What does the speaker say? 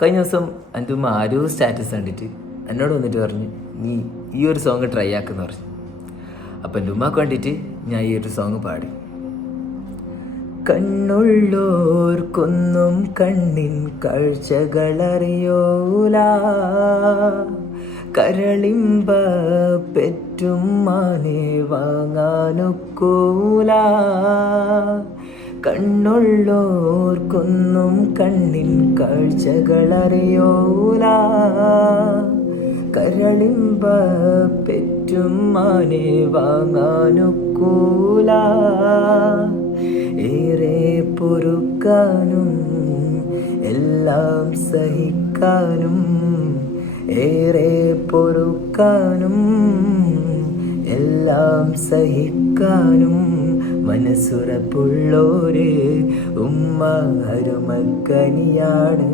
കഴിഞ്ഞ ദിവസം എൻ്റെ ഉമ്മ ആരോ സ്റ്റാറ്റസ് കണ്ടിട്ട് എന്നോട് വന്നിട്ട് പറഞ്ഞു, നീ ഈ ഒരു സോങ് ട്രൈ ആക്കെന്ന് പറഞ്ഞു. അപ്പം എൻ്റെ ഉമ്മക്ക് വേണ്ടിയിട്ട് ഞാൻ ഈ ഒരു സോങ് പാടി. കണ്ണുള്ളോർക്കൊന്നും കണ്ണിൻ കാഴ്ചകളറിയോല, കരളിമ്പ പെറ്റും മാനെ വാങ്ങാനൊക്കൂല. കണ്ണുള്ളോർക്കൊന്നും കണ്ണിൻ കാഴ്ചകളറിയോല, കരളിമ്പ പെറ്റും മാനെ വാങ്ങാനൊക്കൂല. ഏറെ പൊറുക്കാനും എല്ലാം സഹിക്കാനും, ഏറെ പൊറുക്കാനും എല്ലാം സഹിക്കാനും മനസ്സുറപ്പുള്ളോര് ഉമ്മ അരുമക്കനിയാണ്.